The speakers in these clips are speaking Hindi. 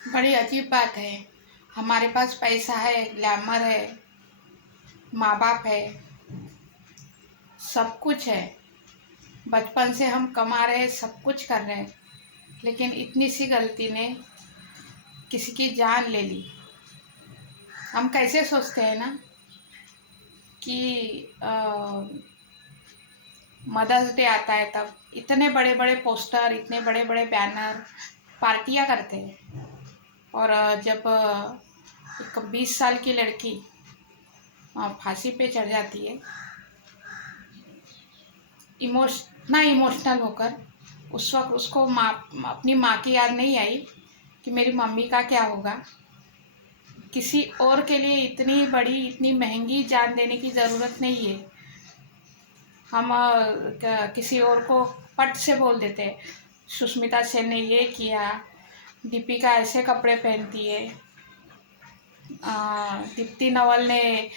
बड़ी अजीब बात है। हमारे पास पैसा है, ग्लैमर है, माँ बाप है, सब कुछ है। बचपन से हम कमा रहे हैं, सब कुछ कर रहे हैं, लेकिन इतनी सी गलती ने किसी की जान ले ली। हम कैसे सोचते हैं ना कि मदर्स डे आता है तब इतने बड़े बड़े पोस्टर, इतने बड़े बड़े बैनर, पार्टियां करते हैं। और जब एक 20 साल की लड़की फांसी पे चढ़ जाती है, इमोशनल होकर, उस वक्त उसको अपनी माँ की याद नहीं आई कि मेरी मम्मी का क्या होगा। किसी और के लिए इतनी बड़ी, इतनी महंगी जान देने की ज़रूरत नहीं है। हम किसी और को पट से बोल देते हैं, सुष्मिता सेन ने ये किया, दीपिका ऐसे कपड़े पहनती है, दीप्ति नवल ने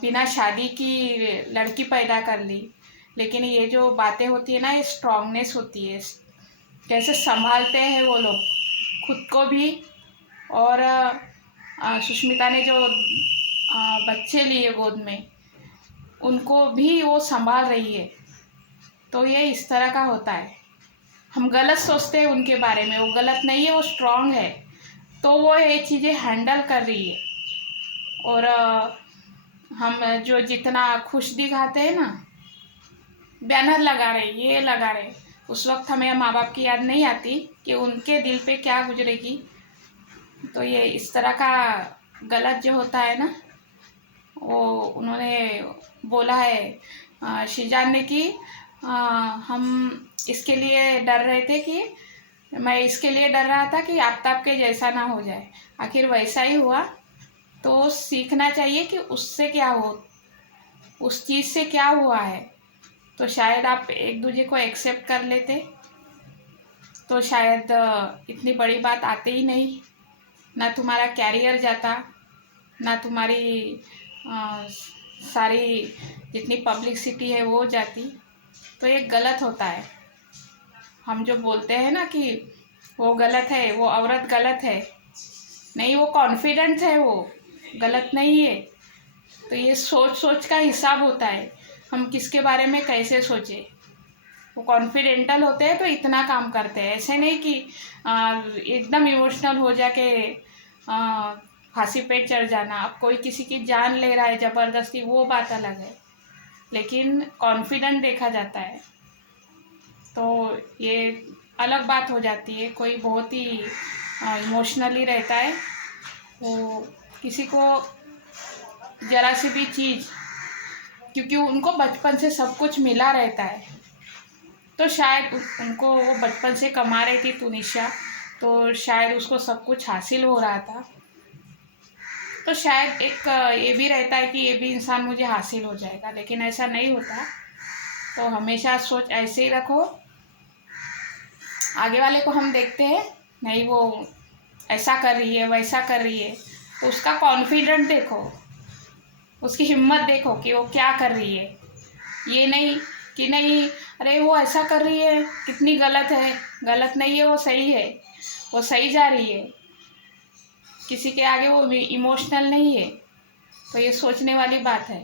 बिना शादी की लड़की पैदा कर ली। लेकिन ये जो बातें होती है ना, ये स्ट्रांगनेस होती है। कैसे संभालते हैं वो लोग खुद को भी, और सुष्मिता ने जो बच्चे लिए गोद में, उनको भी वो संभाल रही है। तो ये इस तरह का होता है। हम गलत सोचते हैं उनके बारे में, वो गलत नहीं है, वो स्ट्रांग है, तो वो ये चीज़ें हैंडल कर रही है। और हम जो जितना खुश दिखाते हैं ना, बैनर लगा रहे, ये लगा रहे, उस वक्त हमें माँ बाप की याद नहीं आती कि उनके दिल पे क्या गुजरेगी। तो ये इस तरह का गलत जो होता है ना, वो उन्होंने बोला है शीजान ने कि हम इसके लिए डर रहे थे कि मैं इसके लिए डर रहा था कि आफ्ताब के जैसा ना हो जाए। आखिर वैसा ही हुआ। तो सीखना चाहिए कि उससे क्या हो, उस चीज़ से क्या हुआ है। तो शायद आप एक दूसरे को एक्सेप्ट कर लेते, तो शायद इतनी बड़ी बात आते ही नहीं। ना तुम्हारा कैरियर जाता, ना तुम्हारी सारी जितनी पब्लिसिटी है वो जाती। तो ये गलत होता है। हम जो बोलते हैं ना कि वो गलत है, वो औरत गलत है, नहीं, वो कॉन्फिडेंट है, वो गलत नहीं है। तो ये सोच सोच का हिसाब होता है, हम किसके बारे में कैसे सोचें। वो कॉन्फिडेंटल होते हैं तो इतना काम करते हैं, ऐसे नहीं कि एकदम इमोशनल हो जाके फांसी पे चढ़ जाना। अब कोई किसी की जान ले रहा है ज़बरदस्ती, वो बात अलग है, लेकिन कॉन्फिडेंट देखा जाता है तो ये अलग बात हो जाती है। कोई बहुत ही इमोशनली रहता है, वो किसी को ज़रा सी भी चीज़, क्योंकि उनको बचपन से सब कुछ मिला रहता है, तो शायद उनको, वो बचपन से कमा रही थी तुनिशा, तो शायद उसको सब कुछ हासिल हो रहा था। तो शायद एक ये भी रहता है कि ये भी इंसान मुझे हासिल हो जाएगा, लेकिन ऐसा नहीं होता। तो हमेशा सोच ऐसे ही रखो। आगे वाले को हम देखते हैं, नहीं वो ऐसा कर रही है, वैसा कर रही है, तो उसका कॉन्फिडेंट देखो, उसकी हिम्मत देखो कि वो क्या कर रही है। ये नहीं कि नहीं, अरे वो ऐसा कर रही है, कितनी गलत है। गलत नहीं है, वो सही है, वो सही जा रही है, किसी के आगे वो इमोशनल नहीं है। तो ये सोचने वाली बात है।